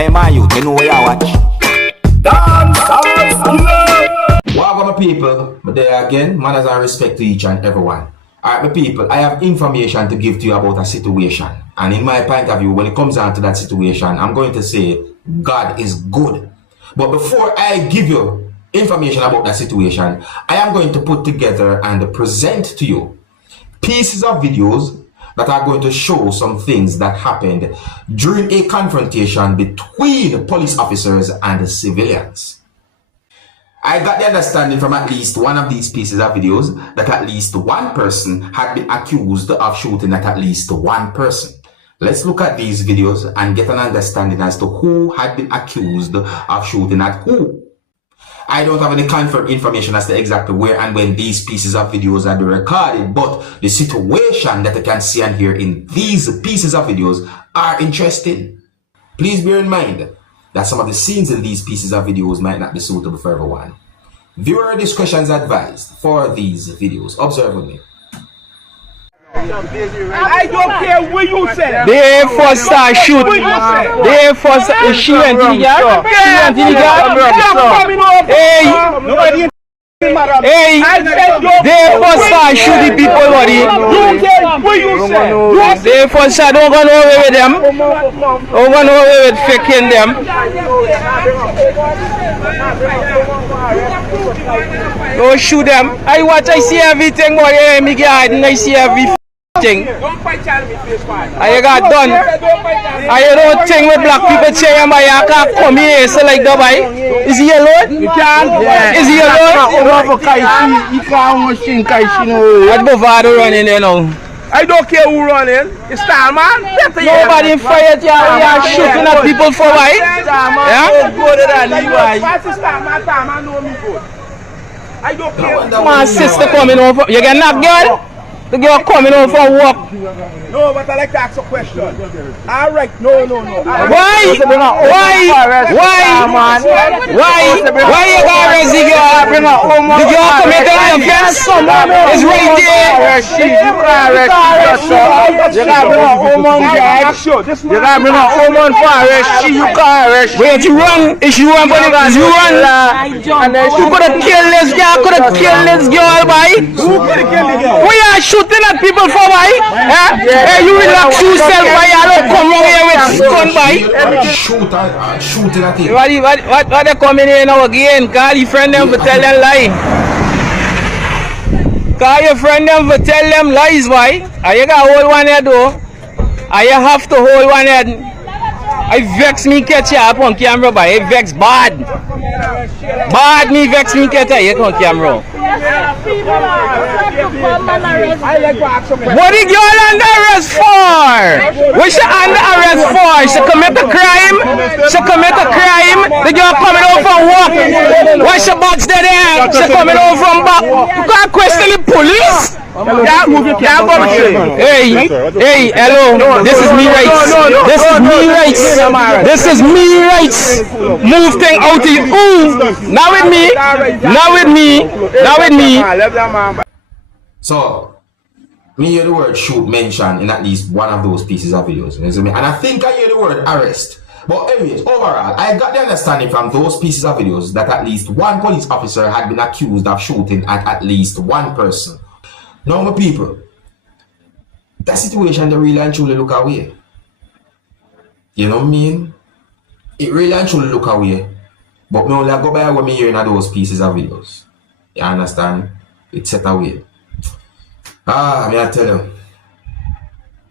Hey man, you know where you watch. Dancehall. Welcome my people, but there again, manners and respect to each and everyone. Alright my people, I have information to give to you about a situation. And in my point of view, when it comes down to that situation, I'm going to say God is good. But before I give you information about that situation, I am going to put together and present to you pieces of videos that are going to show some things that happened during a confrontation between police officers and civilians. I got the understanding from at least one of these pieces of videos that at least one person had been accused of shooting at least one person. Let's look at these videos and get an understanding as to who had been accused of shooting at who. I don't have any confirmed information as to exactly where and when these pieces of videos are recorded, but the situation that you can see and hear in these pieces of videos are interesting. Please bear in mind that some of the scenes in these pieces of videos might not be suitable for everyone. Viewer discretion is advised for these videos. Observe with me. I don't care what you say. They first start shoot. They first she went to the gap. She went to the gap. Hey, hey, they first start shoot the people, buddy. They first start don't go nowhere with them. Don't go nowhere with faking them. Don't shoot them. I watch, I see everything, but yeah, me get and I see everything. I got done. I don't think with black people say I can't come here so like that, boy. Is he alone? You can't. Yeah. Is he alone? You can't watch What Bovado running there now? I don't care who running. It's Star Man. Nobody fired you. We are shooting at people for why? Yeah? I don't care. My sister coming over. You get knocked, girl? The girl coming over for walk. No, but I like to ask a question. Alright, no. Why? Why you got arrest the girl? The girl coming to the offense? It's right there. You gotta bring a woman for arrest. You can't arrest. Wait, you run? Is you run? Is you run? You could have killed this girl. Could have killed this girl, boy. Who could have killed the girl? We are shooting at people for why? Hey, you relax yourself, boy. I don't come wrong here with gun, boy. Shooting at him. What they coming here now again? Call your friend them for tell them lie. Call your friend them for tell them lies, boy. And you got hold one head though. And you have to hold one head. I vex me catch you up on camera, boy. I vex bad. Bad me vex me catch you on camera. What the girl under arrest for? What she under arrest for? She commit a crime? She commit a crime? The girl coming over from work. Why she box dead there? She coming over from back. You can't question the police. Hey, hello. This is me rights. This is me rights. This is me rights. Move thing out of you. Ooh, now with me. Now with me. Now with me. So, me hear the word shoot mentioned in at least one of those pieces of videos. And I think I hear the word arrest. But anyways, overall, I got the understanding from those pieces of videos that at least one police officer had been accused of shooting at least one person. Now, my people, that situation, they really and truly look away. You know what I mean? It really and truly look away. But me only go by what me hearing of those pieces of videos. You understand? It's set away. I tell you.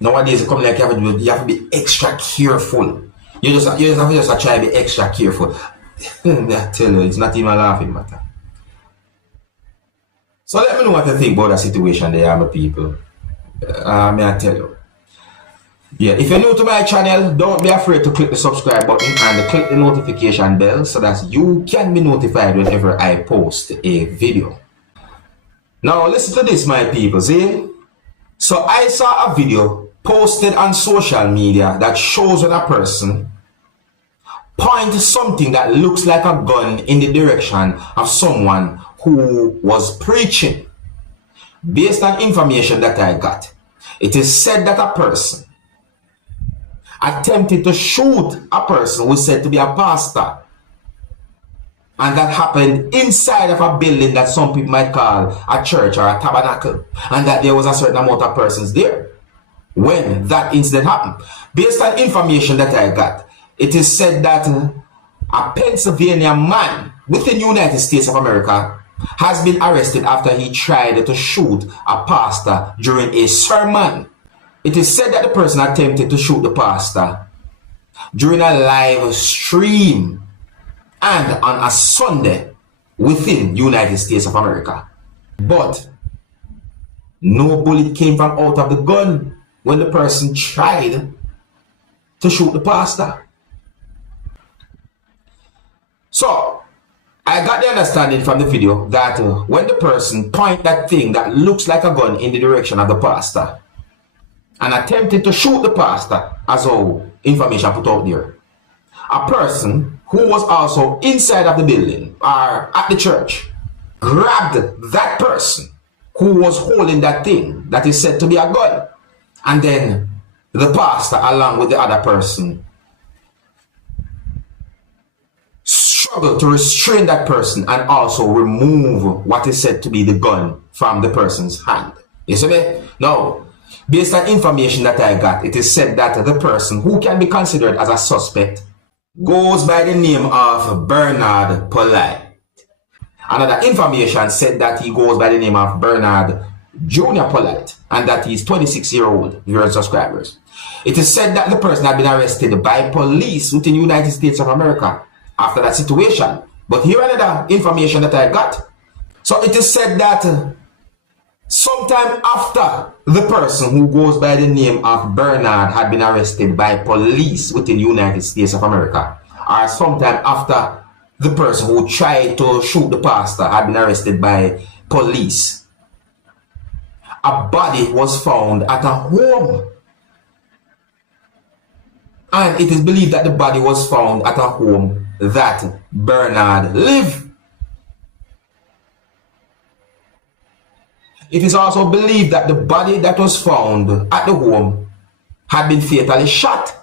Nowadays, you come like you have to be extra careful. You just have to try to be extra careful. I tell you, it's not even a laughing matter. So let me know what you think about the situation there, my people. I tell you. Yeah, if you're new to my channel, don't be afraid to click the subscribe button and click the notification bell so that you can be notified whenever I post a video. Now listen to this, my people, see? So I saw a video posted on social media that shows when a person points something that looks like a gun in the direction of someone who was preaching. Based on information that I got, it is said that a person attempted to shoot a person who is said to be a pastor. And that happened inside of a building that some people might call a church or a tabernacle. And that there was a certain amount of persons there when that incident happened. Based on information that I got, it is said that a Pennsylvania man within the United States of America has been arrested after he tried to shoot a pastor during a sermon. It is said that the person attempted to shoot the pastor during a live stream and on a Sunday within the United States of America. But no bullet came from out of the gun when the person tried to shoot the pastor. So, I got the understanding from the video that when the person point that thing that looks like a gun in the direction of the pastor and attempted to shoot the pastor, as all information put out there, a person who was also inside of the building or at the church grabbed that person who was holding that thing that is said to be a gun, and then the pastor along with the other person struggled to restrain that person and also remove what is said to be the gun from the person's hand. You see me? Now, based on information that I got, it is said that the person who can be considered as a suspect goes by the name of Bernard Polite. Another information said that he goes by the name of Bernard Junior Polite and that he's 26-year-old, viewers subscribers. It is said that the person had been arrested by police within the United States of America after that situation. But here another information that I got. So it is said that sometime after the person who goes by the name of Bernard had been arrested by police within the United States of America, or sometime after the person who tried to shoot the pastor had been arrested by police, a body was found at a home. And it is believed that the body was found at a home that Bernard lived. It is also believed that the body that was found at the home had been fatally shot.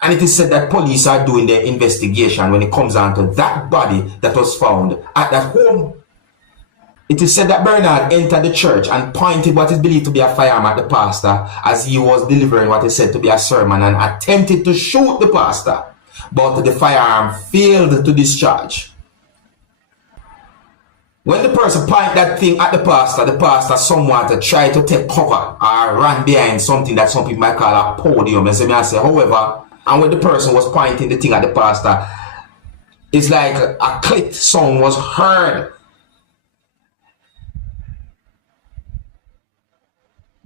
And it is said that police are doing their investigation when it comes down to that body that was found at that home. It is said that Bernard entered the church and pointed what is believed to be a firearm at the pastor as he was delivering what is said to be a sermon and attempted to shoot the pastor, but the firearm failed to discharge. When the person pointed that thing at the pastor somewhat tried to take cover or ran behind something that some people might call a podium. However, and when the person was pointing the thing at the pastor, it's like a click sound was heard.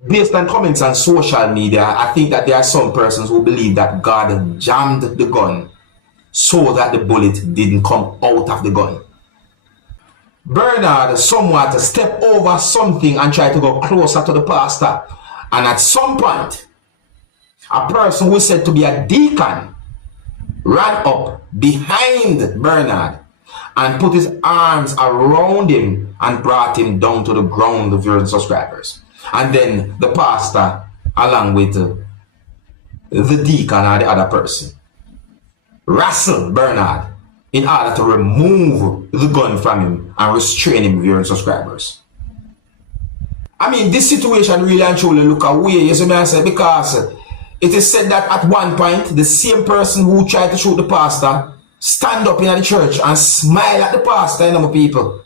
Based on comments on social media, I think that there are some persons who believe that God jammed the gun so that the bullet didn't come out of the gun. Bernard somewhat stepped over something and tried to go closer to the pastor. And at some point, a person who is said to be a deacon ran up behind Bernard and put his arms around him and brought him down to the ground, the viewers and subscribers. And then the pastor, along with the deacon or the other person, wrestled Bernard in order to remove the gun from him and restrain him, viewers and subscribers. I mean, this situation really and truly look away, you see me I say, because it is said that at one point, the same person who tried to shoot the pastor stand up in the church and smile at the pastor, you know, my people.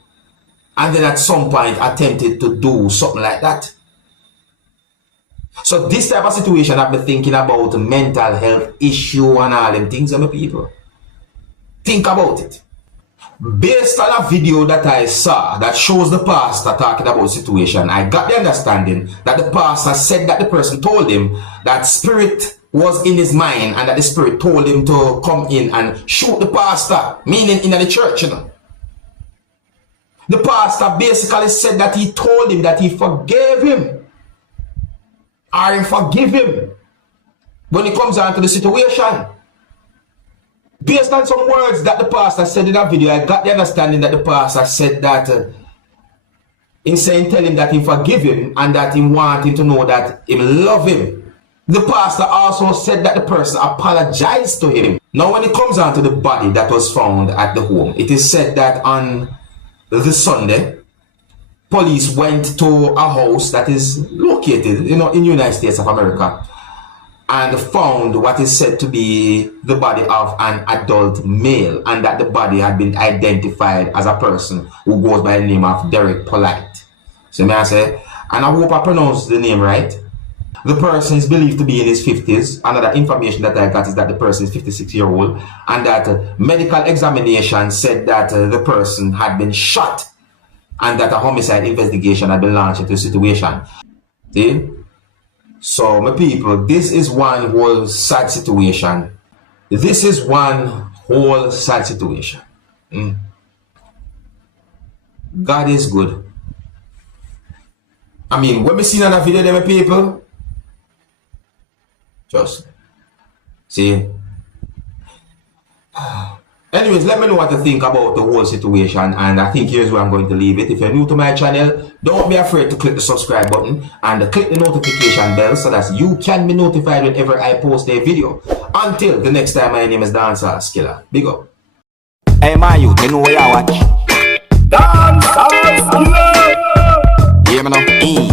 And then at some point attempted to do something like that. So this type of situation, I've been thinking about mental health issue and all them things, my people. Think about it. Based on a video that I saw that shows the pastor talking about the situation, I got the understanding that the pastor said that the person told him that spirit was in his mind and that the spirit told him to come in and shoot the pastor, meaning in the church, you know. The pastor basically said that he told him that he forgave him or he forgive him when it comes down to the situation. Based on some words that the pastor said in that video, I got the understanding that the pastor said that in saying, tell him that he forgive him and that he want him to know that he love him. The pastor also said that the person apologized to him. Now, when it comes on to the body that was found at the home, it is said that on the Sunday, police went to a house that is located, in United States of America, and found what is said to be the body of an adult male, and that the body had been identified as a person who goes by the name of Derek Polite. So may I say, and I hope I pronounced the name right. The person is believed to be in his 50s. Another information that I got is that the person is 56-year-old, and that medical examination said that the person had been shot and that a homicide investigation had been launched into the situation. See? So, my people, this is one whole sad situation. This is one whole sad situation. God is good. I mean, when we see another video there, my people, just see. Anyways, let me know what you think about the whole situation, and I think here's where I'm going to leave it. If you're new to my channel, don't be afraid to click the subscribe button and click the notification bell so that you can be notified whenever I post a video. Until the next time, my name is Dancehall Skilla. Big up. Hey, my youth, you know where I watch? Dancehall skilla. Yeah, man.